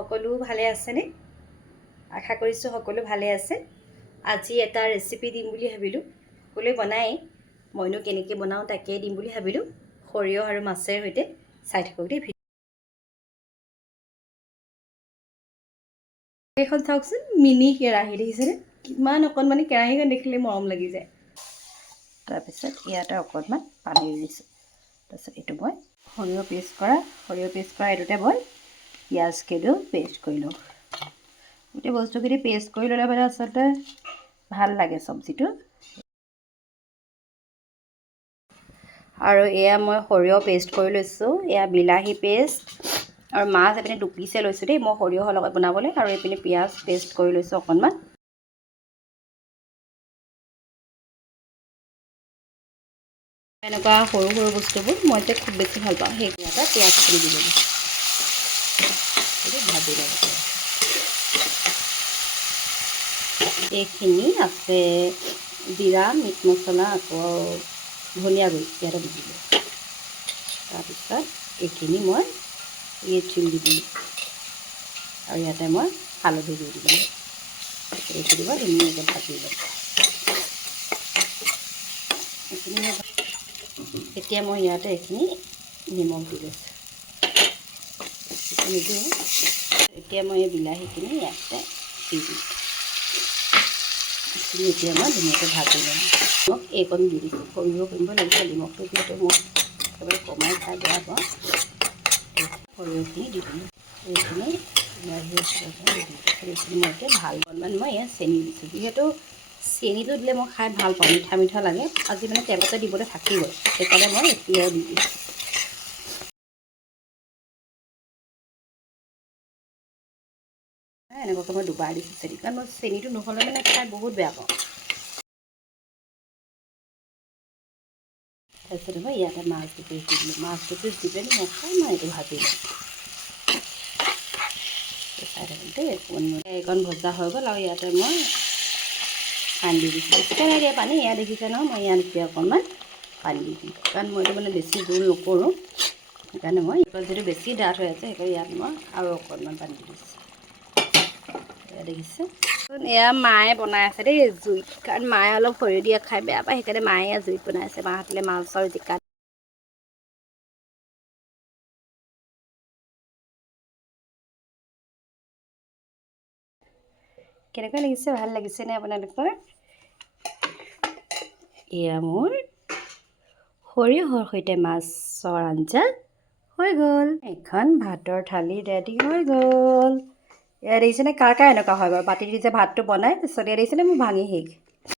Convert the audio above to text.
সকলো ভালে আছেনে? আশা কৰিছোঁ সকলো ভালে আছে। আজি এটা ৰেচিপি দিম বুলি ভাবিলোঁ। সকলোৱে বনায়েই, মইনো কেনেকৈ বনাওঁ তাকে দিম বুলি ভাবিলোঁ। সৰিয়হ আৰু মাছেৰে সৈতে চাই থাকক দেই। এইখন চাওকচোন, মিনি কেৰাহী দেখিছেনে? কিমান অকণমানি কেৰাহীখন দেখিলে মৰম লাগি যায়। তাৰপিছত ইয়াতে অকণমান পানী দিছোঁ। তাৰপিছত এইটো মই সৰিয়হ পেষ্ট কৰা এইটোতে মই পিঁয়াজকেইডাল পেষ্ট কৰি লওঁ। গোটেই বস্তুখিনি পেষ্ট কৰি ল'লে মানে আচলতে ভাল লাগে চব্জিটো। আৰু এয়া মই সৰিয়হ পেষ্ট কৰি লৈছোঁ। এয়া বিলাহী পেষ্ট আৰু মাছ এইপিনে 2 পিচে লৈছোঁ দেই মই সৰিয়হৰ লগত বনাবলৈ। আৰু এইপিনে পিঁয়াজ পেষ্ট কৰি লৈছোঁ অকণমান। এনেকুৱা সৰু সৰু বস্তুবোৰ মই যে খুব বেছি ভাল পাওঁ। সেইকাৰণে পিঁয়াজখিনি দি দিলোঁ। ভাজি ল'ব। এইখিনি আছে জিৰা, মিট মছলা, আকৌ ধনিয়া গুড়ি ইয়াতে দি দিলোঁ। তাৰপিছত এইখিনি মই ৰেড চিলি দি দিলোঁ। আৰু ইয়াতে মই হালধি দি দিলোঁ। এইখিনি মই ধুনীয়াকৈ ভাজি ল'ম। এতিয়া মই ইয়াতে এইখিনি নিমখ দি লৈছোঁ। নিদিওঁ। এতিয়া মই এই বিলাহীখিনি ইয়াতে দি দিম। এতিয়া মই ধুনীয়াকৈ ভাজি ল'ম। নিমখ এইকণ দি দিছোঁ। সৰিয়হ কৰিব লাগিছে নিমখটো যিহেতু মই একেবাৰে কমাই খাই বেয়া পাওঁ। সৰিয়হখিনি দি দিলোঁ। এইখিনি বিলাহী এইখিনি মই এতিয়া ভাল অকণমান মই ইয়াত চেনি দিছোঁ। যিহেতু চেনিটো দিলে মই খাই ভাল পাওঁ, মিঠা মিঠা লাগে। আজি মানে তেলতে দিবলৈ থাকিবই, সেইকাৰণে মই এতিয়াও দি দিছোঁ। এনেকুৱাকৈ মই দুবাৰ দিছোঁ চেনি, কাৰণ মই চেনিটো নহ'লে মানে খাই বহুত বেয়া পাওঁ। তাৰপিছত মই ইয়াতে মাছ 2 পিচ দি দিলোঁ। মাছ 2 পিচ দি পেলাই মই এইটো ভাজি ল'ম। চাই থাকোঁতে এইকণ ভজা হৈ গ'ল। আৰু ইয়াতে মই পানী দি দিছোঁ। বেছিকৈ লাগে পানী, এয়া দেখিছে নহয়, মই ইয়াত এতিয়া অকণমান পানী দি দিম। কাৰণ মই এইটো মানে বেছি জোল নকৰোঁ, সেইকাৰণে মই যিটো বেছি ডাঠ হৈ আছে সেইকাৰণে ইয়াত মই আৰু অকণমান পানী দি দিছোঁ। এয়া দেখিছে, এয়া মায়ে বনাই আছে দেই জুইত। কাৰণ মায়ে অলপ সৰিয়হ দিয়া খাই বেয়া পায়, সেইকাৰণে মায়ে এয়া জুইত বনাই আছে। মাহঁতলে মাছ আৰু জিকা। কেনেকুৱা লাগিছে? ভাল লাগিছেনে আপোনালোকৰ? এয়া মোৰ সৰিয়হৰ সৈতে মাছৰ আঞ্জা হৈ গ'ল। এখন ভাতৰ থালি ৰেডি হৈ গ'ল। এয়া দেখিছেনে কাৰ এনেকুৱা হয় বাৰু? পাতি দি যে ভাতটো বনাই পিছত এয়া দেখিছেনে মোৰ ভাঙি শেষ।